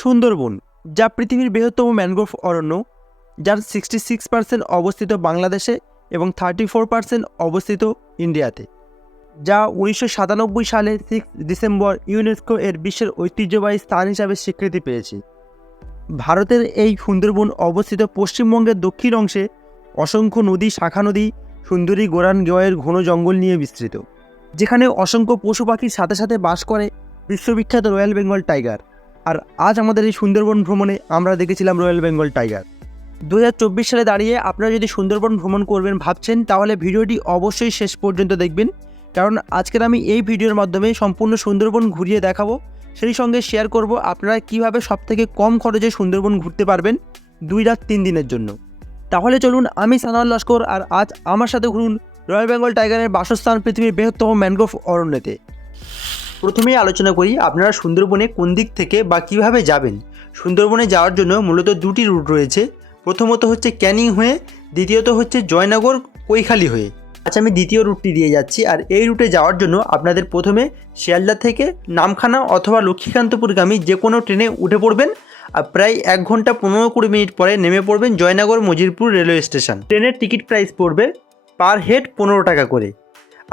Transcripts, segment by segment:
সুন্দরবন, যা পৃথিবীর বৃহত্তম ম্যানগ্রোভ অরণ্য, যার সিক্সটি সিক্স পার্সেন্ট অবস্থিত বাংলাদেশে এবং থার্টি ফোর পার্সেন্ট অবস্থিত ইন্ডিয়াতে, যা উনিশশো সাতানব্বই সালে সিক্স ডিসেম্বর ইউনেস্কো এর বিশ্বের ঐতিহ্যবাহী স্থান হিসাবে স্বীকৃতি পেয়েছে। ভারতের এই সুন্দরবন অবস্থিত পশ্চিমবঙ্গের দক্ষিণ অংশে অসংখ্য নদী, শাখা নদী, সুন্দরী গোরান গেওয়ের ঘন জঙ্গল নিয়ে বিস্তৃত, যেখানে অসংখ্য পশু পাখির সাথে সাথে বাস করে বিশ্ববিখ্যাত রয়্যাল বেঙ্গল টাইগার। আর আজ আমাদের এই সুন্দরবন ভ্রমণে আমরা দেখেছিলাম রয়্যাল বেঙ্গল টাইগার। দু হাজার চব্বিশ সালে দাঁড়িয়ে আপনারা যদি সুন্দরবন ভ্রমণ করবেন ভাবছেন, তাহলে ভিডিওটি অবশ্যই শেষ পর্যন্ত দেখবেন। কারণ আজকের আমি এই ভিডিওর মাধ্যমে সম্পূর্ণ সুন্দরবন ঘুরিয়ে দেখাবো। সেই সঙ্গে শেয়ার করব আপনারা কীভাবে সবথেকে কম খরচে সুন্দরবন ঘুরতে পারবেন দুই রাত তিন দিনের জন্য। তাহলে চলুন, আমি সানাল লস্কর আর আজ আমার সাথে ঘুরুন রয়্যাল বেঙ্গল টাইগারের বাসস্থান পৃথিবীর বৃহত্তম ম্যানগ্রোভ অরণ্যতে। প্রথমেই আলোচনা করি আপনারা সুন্দরবনে কোন দিক থেকে বা কীভাবে যাবেন। সুন্দরবনে যাওয়ার জন্য মূলত দুটি রুট রয়েছে। প্রথমত হচ্ছে ক্যানিং হয়ে, দ্বিতীয়ত হচ্ছে জয়নগর কৈখালি হয়ে। আচ্ছা আমি দ্বিতীয় রুটটি দিয়ে যাচ্ছি আর এই রুটে যাওয়ার জন্য আপনাদের প্রথমে শিয়ালদা থেকে নামখানা অথবা লক্ষ্মীকান্তপুরগামী যে কোনো ট্রেনে উঠে পড়বেন আর প্রায় এক ঘণ্টা পনেরো কুড়ি মিনিট পরে নেমে পড়বেন জয়নগর মজিরপুর রেলওয়ে স্টেশন। ট্রেনের টিকিট প্রাইস পড়বে পার হেড পনেরো টাকা করে।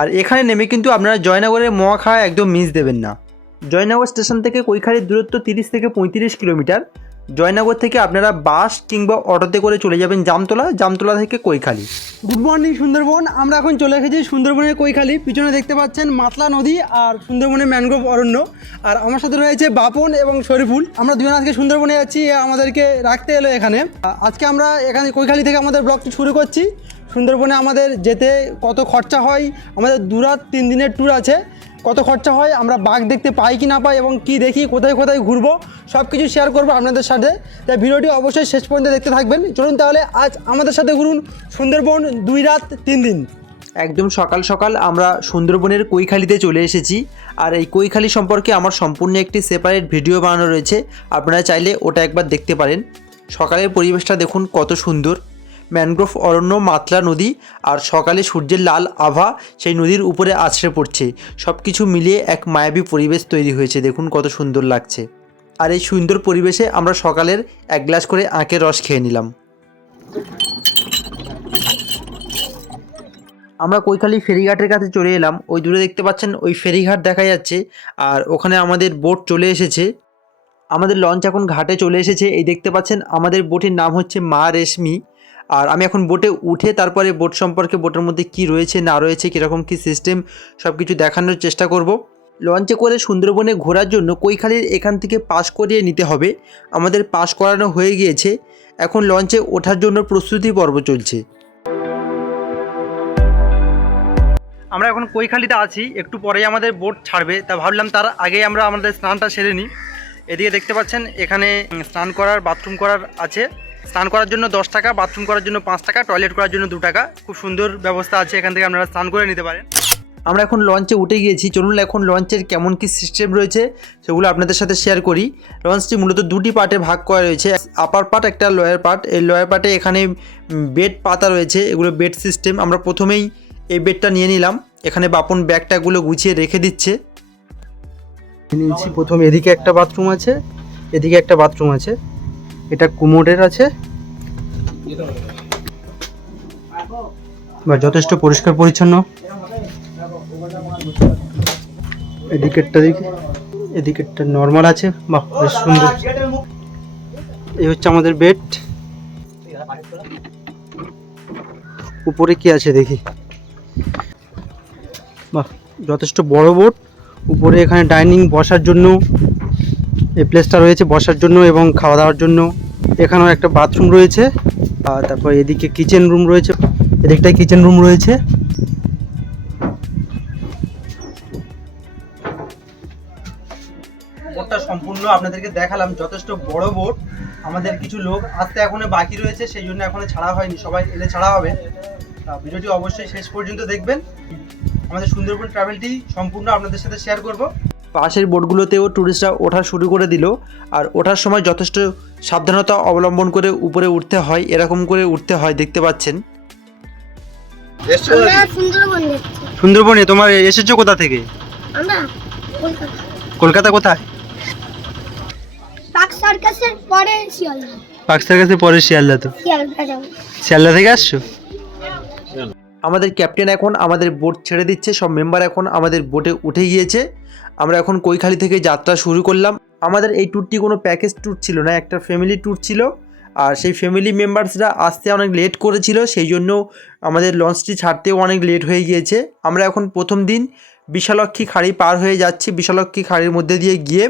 আর এখানে নেমে কিন্তু আপনারা জয়নগরের খাওয়া একদম মিস দেবেন না। জয়নগর স্টেশন থেকে কৈখালির দূরত্ব তিরিশ থেকে পঁয়ত্রিশ কিলোমিটার। জয়নগর থেকে আপনারা বাস কিংবা অটোতে করে চলে যাবেন জামতলা জামতলা থেকে কৈখালি। Good morning Sundarban. আমরা এখন চলে এসেছি সুন্দরবনের কৈখালি। পিছনে দেখতে পাচ্ছেন মাতলা নদী আর সুন্দরবনের ম্যানগ্রোভ অরণ্য। আর আমার সাথে রয়েছে বাপন এবং শরীফুল। আমরা দুজন আজকে সুন্দরবনে যাচ্ছি আমাদেরকে রাখতে এলো এখানে। আজকে আমরা এখানে কৈখালি থেকে আমাদের ব্লগটি শুরু করছি। সুন্দরবনে আমাদের যেতে কত খরচা হয়, আমাদের দু রাত তিন দিনের ট্যুর আছে, কত খরচা হয়, আমরা বাঘ দেখতে পাই কি না পাই এবং কি দেখি, কোথায় কোথায় ঘুরবো সব কিছু শেয়ার করব আপনাদের সাথে। তাই ভিডিওটি অবশ্যই শেষ পর্যন্ত দেখতে থাকবেন। চলুন তাহলে আজ আমাদের সাথে ঘুরুন সুন্দরবন দুই রাত তিন দিন। একদম সকাল সকাল আমরা সুন্দরবনের কৈখালিতে চলে এসেছি। আর এই কৈখালি সম্পর্কে আমার সম্পূর্ণ একটি সেপারেট ভিডিও বানানো রয়েছে। আপনারা চাইলে ওটা একবার দেখতে পারেন। সকালের পরিবেশটা দেখুন কত সুন্দর। ম্যানগ্রোভ অরণ্য, মাতলা নদী আর সকালে সূর্যের লাল আভা সেই নদীর উপরে আছড়ে পড়ছে। সব কিছু মিলিয়ে এক মায়াবী পরিবেশ তৈরি হয়েছে। দেখুন কত সুন্দর লাগছে। আর এই সুন্দর পরিবেশে আমরা সকালের এক গ্লাস করে আঁকের রস খেয়ে নিলাম। আমরা কৈখালি ফেরিঘাটের কাছে চলে এলাম। ওই দূরে দেখতে পাচ্ছেন ওই ফেরিঘাট দেখা যাচ্ছে আর ওখানে আমাদের বোট চলে এসেছে। আমাদের লঞ্চ এখন ঘাটে চলে এসেছে। এই দেখতে পাচ্ছেন আমাদের বোটের নাম হচ্ছে মা রেশমি। আর আমি এখন বোটে উঠে তারপরে বোট সম্পর্কে বোটের মধ্যে কি রয়েছে, না রয়েছে, কীরকম কী সিস্টেম সব কিছু দেখানোর চেষ্টা করব। লঞ্চে করে সুন্দরবনে ঘোরার জন্য কৈখালির এখান থেকে পাস করিয়ে নিতে হবে। আমাদের পাস করানো হয়ে গিয়েছে। এখন লঞ্চে ওঠার জন্য প্রস্তুতি পর্ব চলছে। আমরা এখন কৈখালিতে আছি। একটু পরেই আমাদের বোট ছাড়বে। তা ভাবলাম তার আগে আমরা আমাদের স্নানটা সেরে নিই। এদিকে দেখতে পাচ্ছেন, এখানে স্নান করার বাথরুম করার আছে। স্নান করার জন্য দশ টাকা বাথরুম করার জন্য পাঁচ টাকা টয়লেট করার জন্য দু টাকা। খুব সুন্দর ব্যবস্থা আছে, এখান থেকে আপনারা স্নান করে নিতে পারেন। আমরা এখন লঞ্চে উঠে গিয়েছি। চলুন এখন লঞ্চের কেমন কি সিস্টেম রয়েছে, সেগুলো আপনাদের সাথে শেয়ার করি। লঞ্চটি মূলত দুটি পার্টে ভাগ করা রয়েছে। আপার পার্ট একটা লয়ার পার্ট এই লয়ার পার্টে এখানে বেড পাতা রয়েছে। এগুলো বেড সিস্টেম আমরা প্রথমেই এই বেডটা নিয়ে নিলাম। এখানে বাপন ব্যাগটাগুলো গুছিয়ে রেখে দিচ্ছে। নিয়েছি। প্রথম এদিকে একটা বাথরুম আছে, এদিকে একটা বাথরুম আছে। এটা কুমোরের আছে। বা যথেষ্ট পরিষ্কার পরিচ্ছন্ন। এদিকেরটা দেখি। এদিকেরটা নর্মাল আছে। বাহ, বেশ সুন্দর। এই হচ্ছে আমাদের বেড উপরে কি আছে দেখি। বাহ, যথেষ্ট বড় বোট উপরে এখানে ডাইনিং বসার জন্য, এই প্লেসটা রয়েছে বসার জন্য এবং খাওয়া দাওয়ার জন্য। এখানেও একটা বাথরুম রয়েছে, আর তারপর এদিকে কিচেন রুম রয়েছে, এদিকটায় কিচেন রুম রয়েছে। বোটটা সম্পূর্ণ আপনাদেরকে দেখালাম, যথেষ্ট বড় বোট আমাদের কিছু লোক আসতে এখনও বাকি রয়েছে, সেই জন্য এখনও ছাড়া হয়নি, সবাই এলে ছাড়া হবে। ভিডিওটি অবশ্যই শেষ পর্যন্ত দেখবেন। আমাদের সুন্দরবন ট্রাভেলটি সম্পূর্ণ আপনাদের সাথে শেয়ার করব। পাশের বোটগুলোতেও ট্যুরিস্টরা ওঠা শুরু করে দিল আর ওঠার সময় যথেষ্ট সাবধানতা অবলম্বন করে উপরে উঠতে হয় এরকম করে উঠতে হয় দেখতে পাচ্ছেন। সুন্দরবন তোমার এসেছ কোথা থেকে? কলকাতা। কলকাতা কোথায়? পাক সার্কাসের পরে শিয়ালদা। পাকসার কাছে পরে শিয়ালদা তো। শিয়ালদা থেকে আসছো? আমাদের ক্যাপ্টেন এখন আমাদের বোট ছেড়ে দিচ্ছে সব মেম্বার এখন আমাদের বোটে উঠে গিয়েছে। আমরা এখন কৈখালি থেকে যাত্রা শুরু করলাম। আমাদের এই ট্যুরটি কোনো প্যাকেজ ট্যুর ছিল না, একটা ফ্যামিলি ট্যুর ছিল। আর সেই ফ্যামিলি মেম্বার্সরা আসতে অনেক লেট করেছিল, সেই জন্য আমাদের লঞ্চটি ছাড়তেও অনেক লেট হয়ে গিয়েছে। আমরা এখন প্রথম দিন বিশালক্ষী খাড়ি পার হয়ে যাচ্ছি, বিশালক্ষী খাড়ির মধ্যে দিয়ে গিয়ে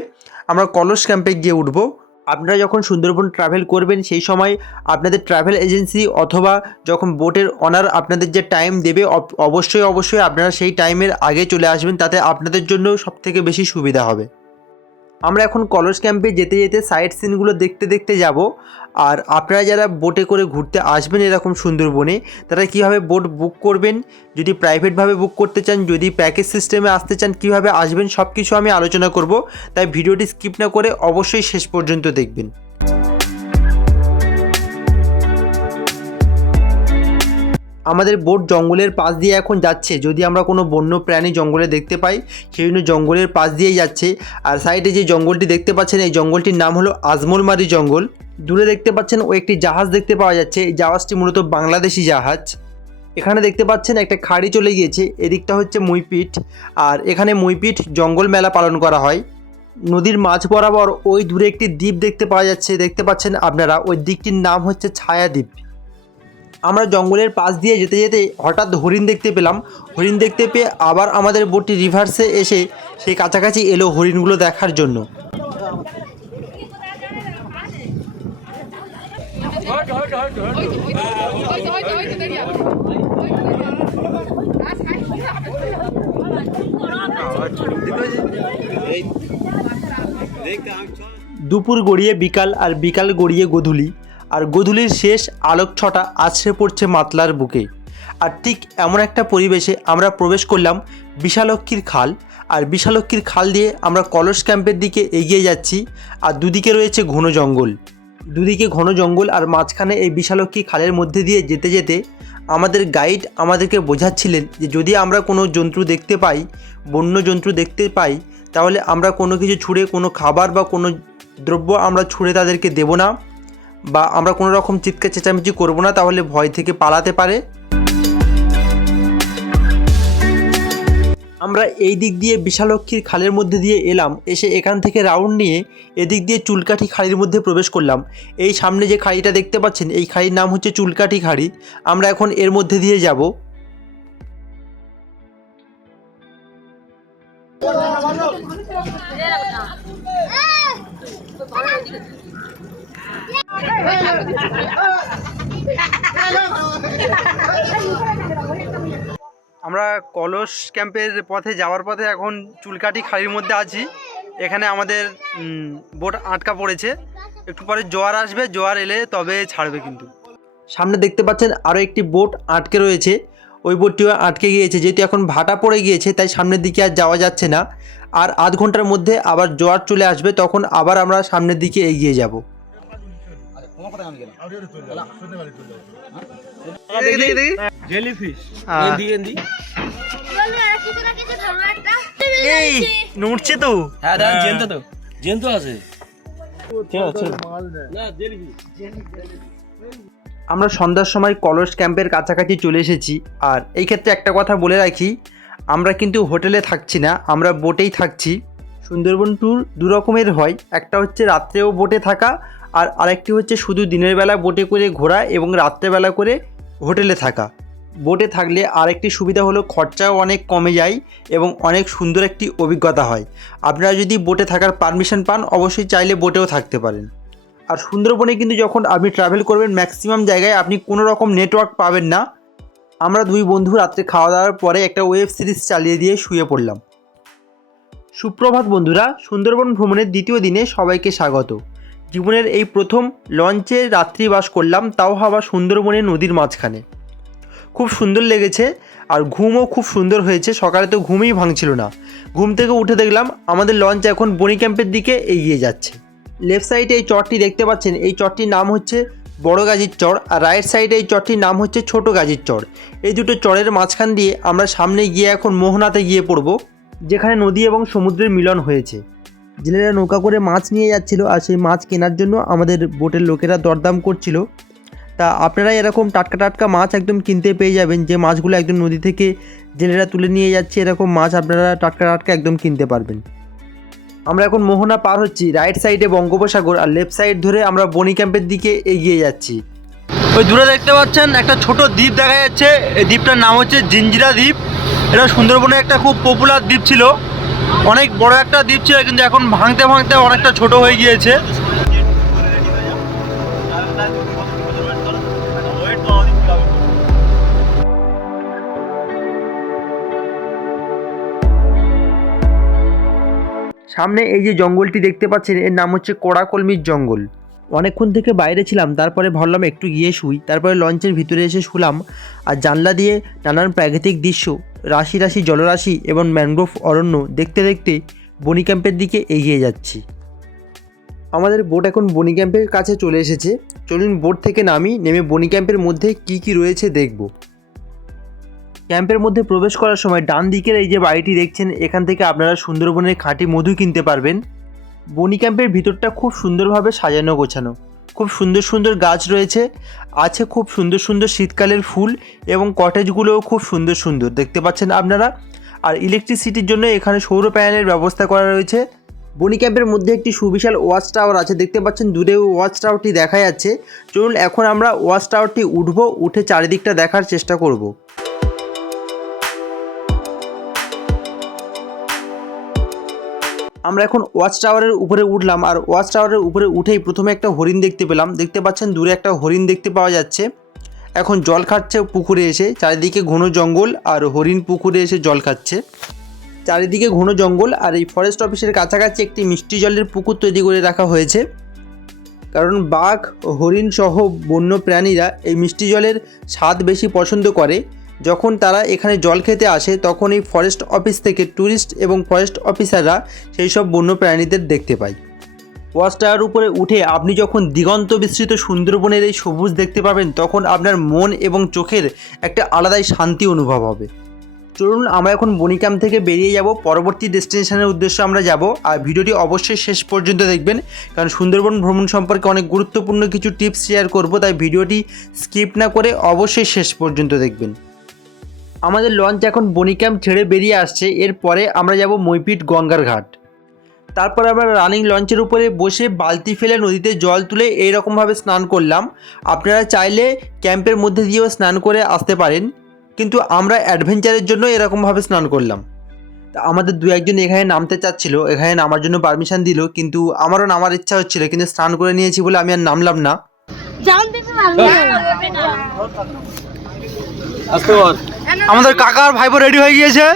আমরা কলস ক্যাম্পে গিয়ে উঠবো। আপনারা যখন সুন্দরবন ট্রাভেল করবেন, সেই সময় আপনাদের ট্রাভেল এজেন্সি অথবা যখন বোটের অনার আপনাদের যে টাইম দেবে, অব- অবশ্যই অবশ্যই আপনারা সেই টাইমের আগে চলে আসবেন, তাতে আপনাদের জন্য সবথেকে বেশি সুবিধা হবে। আমরা এখন কলস ক্যাম্পে যেতে যেতে সাইট সিনগুলো দেখতে দেখতে যাব। আর আপনারা যারা বোটে করে ঘুরতে আসবেন এরকম সুন্দরবনে তারা কীভাবে বোট বুক করবেন? যদি প্রাইভেটভাবে বুক করতে চান, যদি প্যাকেজ সিস্টেমে আসতে চান, কীভাবে আসবেন? সব কিছু আমি আলোচনা করব। তাই ভিডিওটি স্কিপ না করে অবশ্যই শেষ পর্যন্ত দেখবেন। আমাদের বোট জঙ্গলের পাশ দিয়ে এখন যাচ্ছে। যদি আমরা কোনো বন্য প্রাণী জঙ্গলে দেখতে পাই, সেই জন্য জঙ্গলের পাশ দিয়েই যাচ্ছে। আর সাইডে যে জঙ্গলটি দেখতে পাচ্ছেন, এই জঙ্গলটির নাম হলো আজমলমারি জঙ্গল। দূরে দেখতে পাচ্ছেন ও একটি জাহাজ দেখতে পাওয়া যাচ্ছে। এই জাহাজটি মূলত বাংলাদেশি জাহাজ। এখানে দেখতে পাচ্ছেন একটা খাড়ি চলে গিয়েছে। এদিকটা হচ্ছে মইপিঠ আর এখানে মইপিঠ জঙ্গল মেলা পালন করা হয়। নদীর মাঝ বরাবর ওই দূরে একটি দ্বীপ দেখতে পাওয়া যাচ্ছে। দেখতে পাচ্ছেন আপনারা, ওই দ্বীপটির নাম হচ্ছে ছায়া দ্বীপ আমরা জঙ্গলের পাশ দিয়ে যেতে যেতে হঠাৎ হরিণ দেখতে পেলাম। হরিণ দেখতে পেয়ে আবার আমাদের বোটটি রিভার্সে এসে সেই কাছাকাছি এলো হরিণগুলো দেখার জন্য। দুপুর গড়িয়ে বিকাল আর বিকাল গড়িয়ে গোধূলি আর গোধূলির শেষ আলোক ছটা আছড়ে পড়ছে মাতলার বুকে। আর ঠিক এমন একটা পরিবেশে আমরা প্রবেশ করলাম বিশালক্ষীর খাল আর বিশালক্ষীর খাল দিয়ে আমরা কলস ক্যাম্পের দিকে এগিয়ে যাচ্ছি আর দুদিকে রয়েছে ঘন জঙ্গল। দুদিকে ঘন জঙ্গল আর মাঝখানে এই বিশালক্ষী খালের মধ্যে দিয়ে যেতে যেতে আমাদের গাইড আমাদেরকে বোঝাচ্ছিলেন যে যদি আমরা কোনো জন্তু দেখতে পাই, বন্য জন্তু দেখতে পাই, তাহলে আমরা কোনো কিছু ছুঁড়ে, কোনো খাবার বা কোনো দ্রব্য আমরা ছুঁড়ে তাদেরকে দেব না বা আমরা কোনো রকম চিৎকার চেঁচামেচি করব না, তাহলে ভয় থেকে পালাতে পারে। আমরা এই দিক দিয়ে বিশালক্ষীর খালের মধ্যে দিয়ে এলাম এসে এখান থেকে রাউন্ড নিয়ে এদিক দিয়ে চুলকাঠি খাড়ির মধ্যে প্রবেশ করলাম এই সামনে যে খাড়িটা দেখতে পাচ্ছেন এই খাড়ির নাম হচ্ছে চুলকাঠি খাড়ি আমরা এখন এর মধ্যে দিয়ে যাব আমরা কলস ক্যাম্পের পথে যাওয়ার পথে এখন চুলকাঠি খাড়ির মধ্যে আছি। এখানে আমাদের বোট আটকা পড়েছে। একটু পরে জোয়ার আসবে জোয়ার এলে তবে ছাড়বে কিন্তু। সামনে দেখতে পাচ্ছেন আরও একটি বোট আটকে রয়েছে। ওই বোটটিও আটকে গিয়েছে যেহেতু এখন ভাটা পড়ে গিয়েছে তাই সামনের দিকে আর যাওয়া যাচ্ছে না। আর আধ ঘণ্টার মধ্যে আবার জোয়ার চলে আসবে তখন আবার আমরা সামনের দিকে এগিয়ে যাব। নড়ছে তো হ্যাঁ জেন্ত তো জেন্ত আছে আমরা সন্ধ্যার সময় কলস ক্যাম্পের কাছাকাছি চলে এসেছি আর এই ক্ষেত্রে একটা কথা বলে রাখি আমরা কিন্তু হোটেলে থাকছি না আমরা বোটেই থাকছি সুন্দরবন ট্যুর দু রকমের হয় একটা হচ্ছে রাত্রেও বোটে থাকা আর আরেকটি হচ্ছে শুধু দিনের বেলা বোটে করে ঘোরা এবং রাত্রেবেলা করে হোটেলে থাকা। বোটে থাকলে আরেকটি সুবিধা হলো খরচাও অনেক কমে যায় এবং অনেক সুন্দর একটি অভিজ্ঞতা হয়। আপনারা যদি বোটে থাকার পারমিশন পান, অবশ্যই চাইলে বোটেও থাকতে পারেন। আর সুন্দরবনে কিন্তু যখন আপনি ট্রাভেল করবেন ম্যাক্সিমাম জায়গায় আপনি কোনো রকম নেটওয়ার্ক পাবেন না। আমরা দুই বন্ধু রাত্রে খাওয়া দাওয়ার পরে একটা ওয়েব সিরিজ চালিয়ে দিয়ে শুয়ে পড়লাম। সুপ্রভাত বন্ধুরা, সুন্দরবন ভ্রমণের দ্বিতীয় দিনে সবাইকে স্বাগত। জীবনের এই প্রথম লঞ্চে রাত্রিবাস করলাম, তাও আবার সুন্দরবনের নদীর মাঝখানে। খুব সুন্দর লেগেছে, আর ঘুমও খুব সুন্দর হয়েছে, সকালে তো ঘুমই ভাঙছিল না। ঘুম থেকে উঠে দেখলাম, আমাদের লঞ্চ এখন বনি ক্যাম্পের দিকে এগিয়ে যাচ্ছে। লেফট সাইডে এই চরটি দেখতে পাচ্ছেন, এই চরটির নাম হচ্ছে বড় গাজির চর, আর রাইট সাইডে এই চরটির নাম হচ্ছে ছোট গাজির চর। এই দুটো চরের মাঝখান দিয়ে আমরা সামনে গিয়ে এখন মোহনাতে গিয়ে পড়ব, যেখানে নদী এবং সমুদ্রের মিলন হয়েছে। জেলেরা নৌকা করে মাছ নিয়ে যাচ্ছিল আর সেই মাছ কেনার জন্য আমাদের বোটের লোকেরা দরদাম করছিল। তা আপনারা এরকম টাটকা টাটকা মাছ একদম কিনতে পেয়ে যাবেন, যে মাছগুলো একদম নদী থেকে জেলেরা তুলে নিয়ে যাচ্ছে, এরকম মাছ আপনারা টাটকা টাটকা একদম কিনতে পারবেন। আমরা এখন মোহনা পার হচ্ছি রাইট সাইডে বঙ্গোপসাগর আর লেফট সাইড ধরে আমরা বনি ক্যাম্পের দিকে এগিয়ে যাচ্ছি। ওই দূরে দেখতে পাচ্ছেন একটা ছোট দ্বীপ দেখা যাচ্ছে, এই দ্বীপটার নাম হচ্ছে জিঞ্জিরা দ্বীপ। এটা সুন্দরবনে একটা খুব পপুলার দ্বীপ ছিল। অনেক বড় একটা দ্বীপ ছিল কিন্তু এখন ভাঙতে ভাঙতে অনেকটা ছোট হয়ে গিয়েছে। সামনে এই যে জঙ্গলটি দেখতে পাচ্ছেন, এর নাম হচ্ছে কোড়াকলমির জঙ্গল। অনেকক্ষণ থেকে বাইরে ছিলাম, তারপরে ভাবলাম একটু গিয়ে শুই, তারপরে লঞ্চের ভিতরে এসে শুলাম, আর জানলা দিয়ে নানান প্রাকৃতিক দৃশ্য। রাশি রাশি, জলরাশি এবং ম্যানগ্রোভ অরণ্য দেখতে দেখতে বনি ক্যাম্পের দিকে এগিয়ে যাচ্ছি। আমাদের বোট এখন বনি ক্যাম্পের কাছে চলে এসেছে। চলুন বোট থেকে নামি, নেমে বনি ক্যাম্পের মধ্যে কি কি রয়েছে দেখব। ক্যাম্পের মধ্যে প্রবেশ করার সময় ডান দিকের এই যে বাড়িটি দেখছেন, এখান থেকে আপনারা সুন্দরবনের খাঁটি মধু কিনতে পারবেন। বনি ক্যাম্পের ভিতরটা খুব সুন্দরভাবে সাজানো গোছানো। খুব সুন্দর সুন্দর গাছ রয়েছে। আছে খুব সুন্দর সুন্দর শীতকালের ফুল এবং কটেজগুলোও খুব সুন্দর সুন্দর, দেখতে পাচ্ছেন আপনারা? আর ইলেকট্রিসিটির জন্য এখানে সৌর প্যানেলের ব্যবস্থা করা রয়েছে। বনি ক্যাম্পের মধ্যে একটি সুবিশাল ওয়াচ টাওয়ার আছে, দেখতে পাচ্ছেন? দূরে ওয়াচ টাওয়ারটি দেখা যাচ্ছে। চলুন, এখন আমরা ওয়াচ টাওয়ারটি উঠবো, উঠে চারিদিকটা দেখার চেষ্টা করব। আমরা এখন ওয়াচ টাওয়ারের উপরে উঠলাম আর ওয়াচ টাওয়ারের উপরে উঠেই প্রথমে একটা হরিণ দেখতে পেলাম। দেখতে পাচ্ছেন দূরে একটা হরিণ দেখতে পাওয়া যাচ্ছে। এখন জল খাচ্ছে পুকুরে এসে, চারিদিকে ঘন জঙ্গল আর হরিণ পুকুরে এসে জল খাচ্ছে। চারিদিকে ঘন জঙ্গল আর এই ফরেস্ট অফিসের কাছাকাছি একটি মিষ্টি জলের পুকুর তৈরি করে রাখা হয়েছে। কারণ বাঘ হরিণ সহ বন্য প্রাণীরা এই মিষ্টি জলের স্বাদ বেশি পছন্দ করে। যখন তারা এখানে জল খেতে আসে, তখন এই ফরেস্ট অফিস থেকে ট্যুরিস্ট এবং ফরেস্ট অফিসাররা সেই সব বন্য প্রাণীদের দেখতে পায়। ওয়াচ টাওয়ার উপরে উঠে আপনি যখন দিগন্ত বিস্তৃত সুন্দরবনের এই সবুজ দেখতে পাবেন, তখন আপনার মন এবং চোখের একটা আলাদাই শান্তি অনুভব হবে। চলুন, আমরা এখন বনিকাম থেকে বেরিয়ে যাব। পরবর্তী ডেস্টিনেশনের উদ্দেশ্যে আমরা যাব। আর ভিডিওটি অবশ্যই শেষ পর্যন্ত দেখবেন, কারণ সুন্দরবন ভ্রমণ সম্পর্কে অনেক গুরুত্বপূর্ণ কিছু টিপস শেয়ার করব, তাই ভিডিওটি স্কিপ না করে অবশ্যই শেষ পর্যন্ত দেখবেন। আমাদের লঞ্চ এখন বনিক্যাম্প ছেড়ে বেরিয়ে আসছে। এরপরে আমরা যাব মৈপিট গঙ্গার ঘাট। তারপর আমরা রানিং লঞ্চের উপরে বসে বালতি ফেলে নদীতে জল তুলে এইরকমভাবে স্নান করলাম। আপনারা চাইলে ক্যাম্পের মধ্যে দিয়েও স্নান করে আসতে পারেন। কিন্তু আমরা অ্যাডভেঞ্চারের জন্য এরকমভাবে স্নান করলাম। তা আমাদের দু একজন এখানে নামতে চাচ্ছিল এখানে নামার জন্য পারমিশন দিল কিন্তু আমারও নামার ইচ্ছা হচ্ছিল কিন্তু স্নান করে নিয়েছি বলে আমি আর নামলাম না। আমাদের কাকার আর ভাইপো রেডি হয়ে গিয়েছে?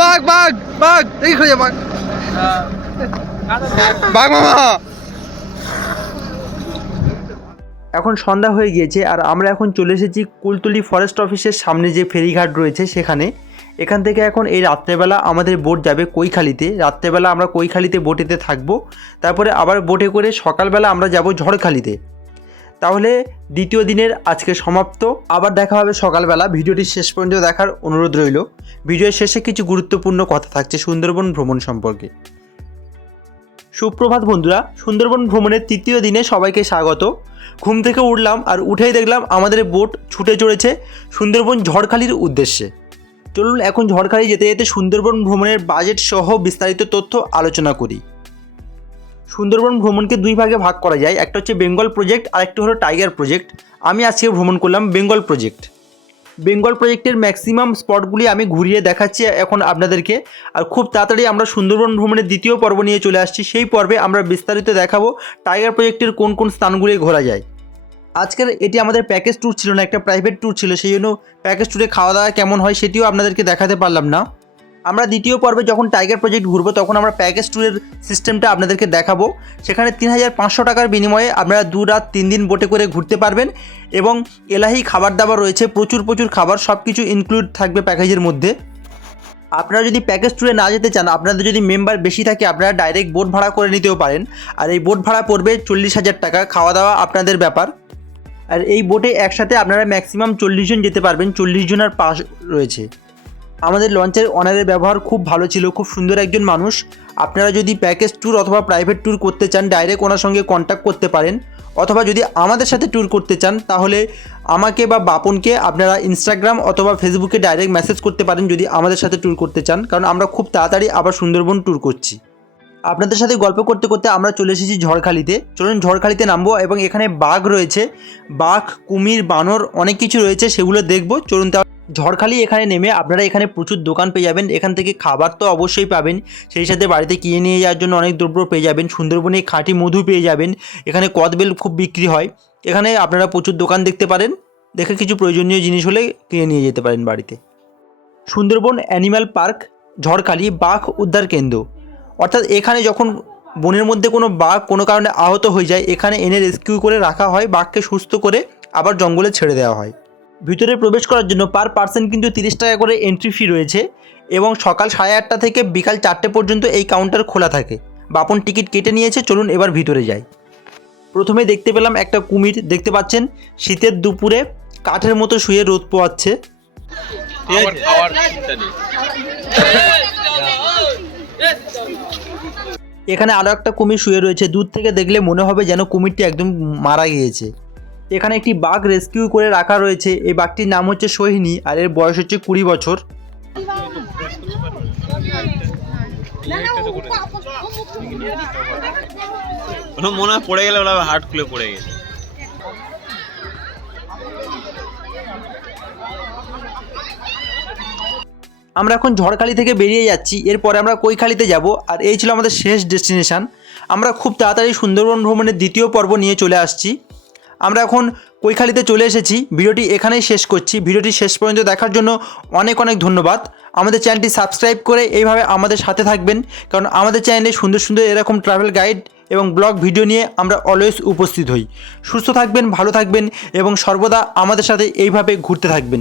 বাঘ বাঘ বাঘ দেখি খুঁজে বাঘ। বাঘ মামা। এখন সন্ধ্যা হয়ে গিয়েছে আর আমরা এখন চলে এসেছি কুলতলি ফরেস্ট অফিসের সামনে যে ফেরিঘাট রয়েছে সেখানে। এখান থেকে এখন এই রাত্রেবেলা আমাদের বোট যাবে কৈখালিতে। রাত্রেবেলা আমরা কৈখালিতে বোটেতে থাকব। তারপরে আবার বোটে করে সকালবেলা আমরা যাব ঝড়খালিতে। তাহলে দ্বিতীয় দিনের আজকে সমাপ্ত। আবার দেখা হবে সকালবেলা। ভিডিওটি শেষ পর্যন্ত দেখার অনুরোধ রইল। ভিডিওর শেষে কিছু গুরুত্বপূর্ণ কথা থাকছে সুন্দরবন ভ্রমণ সম্পর্কে। সুপ্রভাত বন্ধুরা, সুন্দরবন ভ্রমণের তৃতীয় দিনে সবাইকে স্বাগত। ঘুম থেকে উঠলাম আর উঠেই দেখলাম আমাদের বোট ছুটে চড়েছে সুন্দরবন ঝড়খালির উদ্দেশ্যে। চলুন এখন ঝড়খালি যেতে যেতে সুন্দরবন ভ্রমণের বাজেট সহ বিস্তারিত তথ্য আলোচনা করি। সুন্দরবন ভ্রমণকে দুই ভাগে ভাগ করা যায়। একটা হচ্ছে বেঙ্গল প্রজেক্ট আর একটা হলো টাইগার প্রজেক্ট। আমি আজকে ভ্রমণ করলাম বেঙ্গল প্রজেক্ট। বেঙ্গল প্রজেক্টের ম্যাক্সিমাম স্পটগুলি আমি ঘুরিয়ে দেখাচ্ছি এখন আপনাদেরকে। আর খুব তাড়াতাড়ি আমরা সুন্দরবন ভ্রমণের দ্বিতীয় পর্ব নিয়ে চলে আসছি। সেই পর্বে আমরা বিস্তারিত দেখাবো টাইগার প্রজেক্টের কোন কোন স্থানগুলি ঘোরা যায়। আজকের এটি আমাদের প্যাকেজ ট্যুর ছিল না, একটা প্রাইভেট ট্যুর ছিল, সেই জন্য প্যাকেজ ট্যুরে খাওয়া দাওয়া কেমন হয় সেটিও আপনাদেরকে দেখাতে পারলাম না। আমরা দ্বিতীয় পর্বে যখন টাইগার প্রজেক্ট ঘুরবো, তখন আমরা প্যাকেজ ট্যুরের সিস্টেমটা আপনাদেরকে দেখাবো। সেখানে তিন হাজার পাঁচশো টাকার বিনিময়ে আপনারা দু রাত, তিন দিন বোটে করে ঘুরতে পারবেন এবং এলাহি খাবার দাবার রয়েছে, প্রচুর প্রচুর খাবার সব কিছু ইনক্লুড থাকবে প্যাকেজের মধ্যে। আপনারা যদি প্যাকেজ ট্যুরে না যেতে চান, আপনাদের যদি মেম্বার বেশি থাকে, আপনারা ডাইরেক্ট বোট ভাড়া করে নিতেও পারেন। আর এই বোট ভাড়া পড়বে চল্লিশ হাজার টাকা, খাওয়া দাওয়া আপনাদের ব্যাপার। আর এই বোটে একসাথে আপনারা ম্যাক্সিমাম চল্লিশ জন যেতে পারবেন, চল্লিশ জনের পাস রয়েছে। আমাদের লঞ্চের অনারের ব্যবহার খুব ভালো ছিল, খুব সুন্দর একজন মানুষ। আপনারা যদি প্যাকেজ ট্যুর অথবা প্রাইভেট ট্যুর করতে চান ডাইরেক্ট ওনার সঙ্গে কন্ট্যাক্ট করতে পারেন। অথবা যদি আমাদের সাথে ট্যুর করতে চান, তাহলে আমাকে বা বাপনকে আপনারা ইনস্টাগ্রাম অথবা ফেসবুকে ডাইরেক্ট মেসেজ করতে পারেন যদি আমাদের সাথে ট্যুর করতে চান। কারণ আমরা খুব তাড়াতাড়ি আবার সুন্দরবন ট্যুর করছি। আপনাদের সাথে গল্প করতে করতে আমরা চলে এসেছি ঝড়খালিতে। চলুন ঝড়খালিতে নামবো এবং এখানে বাঘ রয়েছে। বাঘ, কুমির, বানর অনেক কিছু রয়েছে, সেগুলো দেখব। চলুন তা ঝড়খালি এখানে নেমে আপনারা এখানে প্রচুর দোকান পেয়ে যাবেন। এখান থেকে খাবার তো অবশ্যই পাবেন। সেই সাথে বাড়িতে কিনে নিয়ে যাওয়ার জন্য অনেক দ্রব্য পেয়ে যাবেন। সুন্দরবনে খাঁটি মধু পেয়ে যাবেন। এখানে কদবেল খুব বিক্রি হয়। এখানে আপনারা প্রচুর দোকান দেখতে পারেন। দেখে কিছু প্রয়োজনীয় জিনিস হলে কিনে নিয়ে যেতে পারেন বাড়িতে। সুন্দরবন অ্যানিম্যাল পার্ক, ঝড়খালি, বাঘ উদ্ধার কেন্দ্র। অর্থাৎ এখানে যখন বনের মধ্যে কোনো বাঘ কোনো কারণে আহত হয়ে যায়, এখানে এনে রেস্কিউ করে রাখা হয়, বাঘকে সুস্থ করে আবার জঙ্গলে ছেড়ে দেওয়া হয়। ভিতরে প্রবেশ করার জন্য পার পার্সন কিন্তু তিরিশ টাকা করে এন্ট্রি ফি রয়েছে এবং সকাল সাড়ে আটটা থেকে বিকাল চারটে পর্যন্ত এই কাউন্টার খোলা থাকে। বাপন টিকিট কেটে নিয়েছে, চলুন এবার ভিতরে যাই। প্রথমে দেখতে পেলাম একটা কুমির, দেখতে পাচ্ছেন শীতের দুপুরে কাঠের মতো শুয়ে রোদ পোয়াচ্ছে এখানে আরও একটা কুমির শুয়ে রয়েছে। দূর থেকে দেখলে মনে হবে যেন কুমিরটি একদম মারা গিয়েছে। এখানে একটি বাঘ রেস্কিউ করে রাখা রয়েছে। এই বাঘটির নাম হচ্ছে সোহিনী আর এর বয়স হচ্ছে কুড়ি বছর। মনে হয় পড়ে গেলে ওরা হার্ট খুলে পড়ে গেছে। আমরা এখন ঝড়খালি থেকে বেরিয়ে যাচ্ছি, এরপরে আমরা কৈখালিতে যাব, আর এই ছিল আমাদের শেষ ডেস্টিনেশন। আমরা খুব তাড়াতাড়ি সুন্দরবন ভ্রমণের দ্বিতীয় পর্ব নিয়ে চলে আসছি। আমরা এখন কৈখালিতে চলে এসেছি, ভিডিওটি এখানেই শেষ করছি। ভিডিওটি শেষ পর্যন্ত দেখার জন্য অনেক অনেক ধন্যবাদ। আমাদের চ্যানেলটি সাবস্ক্রাইব করে এইভাবে আমাদের সাথে থাকবেন, কারণ আমাদের চ্যানেলে সুন্দর সুন্দর এরকম ট্রাভেল গাইড এবং ব্লগ ভিডিও নিয়ে আমরা অলওয়েজ উপস্থিত হই। সুস্থ থাকবেন, ভালো থাকবেন এবং সর্বদা আমাদের সাথে এইভাবে ঘুরতে থাকবেন।